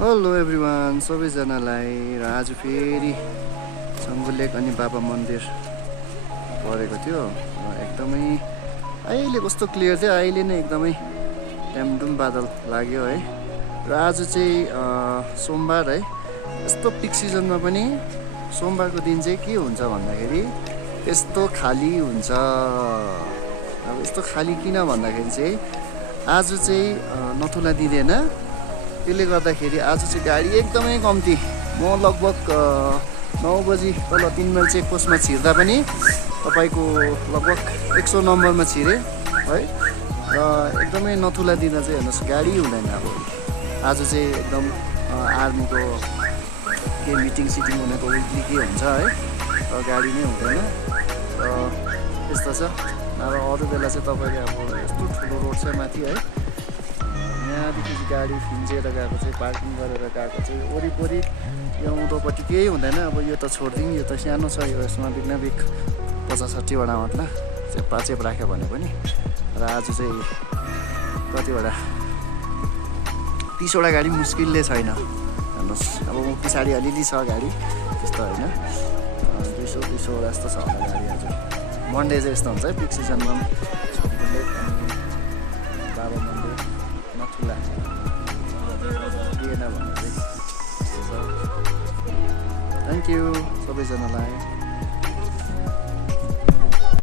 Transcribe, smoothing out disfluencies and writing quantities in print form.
Hello everyone सबैजनालाई र आज फेरि छङ्गु लेक अनि बाबा मन्दिर परेको थियो र एकदमै अहिले कस्तो क्लियर थियो। अहिले नै एकदमै ट्यामडुम बादल लाग्यो है। र आज चाहिँ सोमबार है। यस्तो पिक सिजनमा पनि सोमबारको दिन चाहिँ के हुन्छ भन्दाखेरि यस्तो खाली हुन्छ। अब यस्तो खाली किन भन्दाखेरि चाहिँ आज चाहिँ नथुला दिँदैन। त्यसले गर्दाखेरि आज चाहिँ गाडी एकदमै कम्ती। म लगभग 9 बजी तल 3 माइल चेकपोस्टमा छिर्दा पनि तपाईँको लगभग 100 नम्बरमा छिरेँ है। र एकदमै नथुला दिँदा चाहिँ हेर्नुहोस् गाडी हुँदैन। अब आज चाहिँ एकदम आर्मीको के मिटिङ सिटिङ हुनेको विकली के हुन्छ है। र गाडी नै हुँदैन र त्यस्तो छ। र अरू बेला चाहिँ तपाईँले अब यस्तो ठुलो रोड छ माथि है। यहाँदेखि गाडी फिन्जेर गएको चाहिँ पार्किङ गरेर गएको चाहिँ वरिपरि यो उँधोपट्टि केही हुँदैन। अब यो त छोडिदिउँ, यो त सानो छ। यो यसमा बिग्नबिग 50-60वटा मतलब चेप राख्यो भने पनि। र आज चाहिँ कतिवटा 30वटा गाडी मुस्किलले छैन हेर्नुहोस्। अब म पछाडि अलिअलि छ गाडी त्यस्तो होइन। 200-200 जस्तो छ होला गाडी। आज मन्डे चाहिँ यस्तो हुन्छ है पिक सिजनमा। बाबा मन्दिर नथुला दिएन भने चाहिँ थ्याङ्क यू सबैजनालाई।